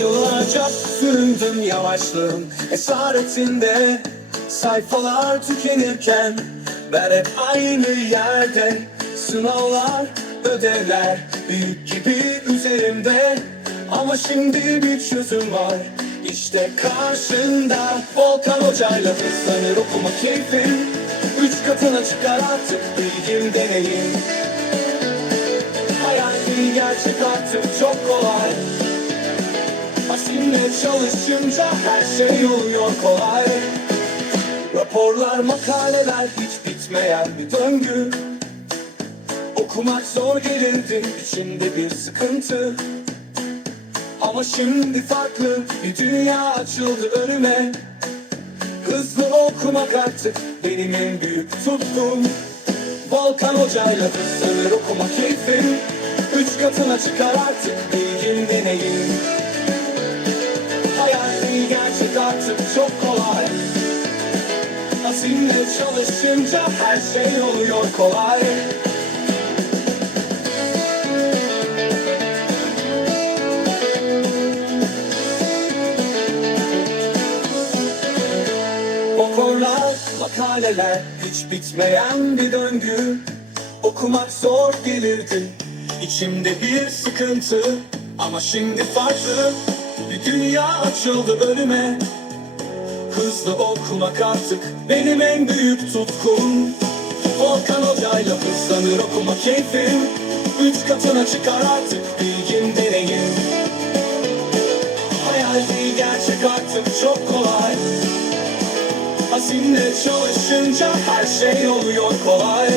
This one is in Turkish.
Yıllarca süründüm yavaşlığın esaretinde. Sayfalar tükenirken ben hep aynı yerde. Sınavlar, ödevler büyük gibi üzerimde. Ama şimdi bir çözüm var. İşte karşında Volkan hocayla hızlanır okuma keyfim Üç katına çıkar artık bilgim deneyim. Hayal değil gerçek artık çok kolay. Azimle çalışınca her şey oluyor kolay. Raporlar, makaleler hiç bitmeyen bir döngü. Okumak zor gelirdi içinde bir sıkıntı. Ama şimdi farklı bir dünya açıldı önüme Hızlı okumak artık benim en büyük tutkum. Volkan hocayla hızlanır okuma keyfim Üç katına çıkar artık bilgim deneyim. Hayal değil gerçek artık çok kolay. Azimle çalışınca her şey oluyor kolay makaleler hiç bitmeyen bir döngü. Okumak zor gelirdi içimde bir sıkıntı. Ama şimdi farklı bir dünya açıldı önüme. Hızlı okumak artık benim en büyük tutkum. Volkan hocayla hızlanır okuma keyfim. Üç katına çıkar artık bilgim deneyim. Hayal değil gerçek artık çok kolay Azimle çalışınca her şey oluyor kolay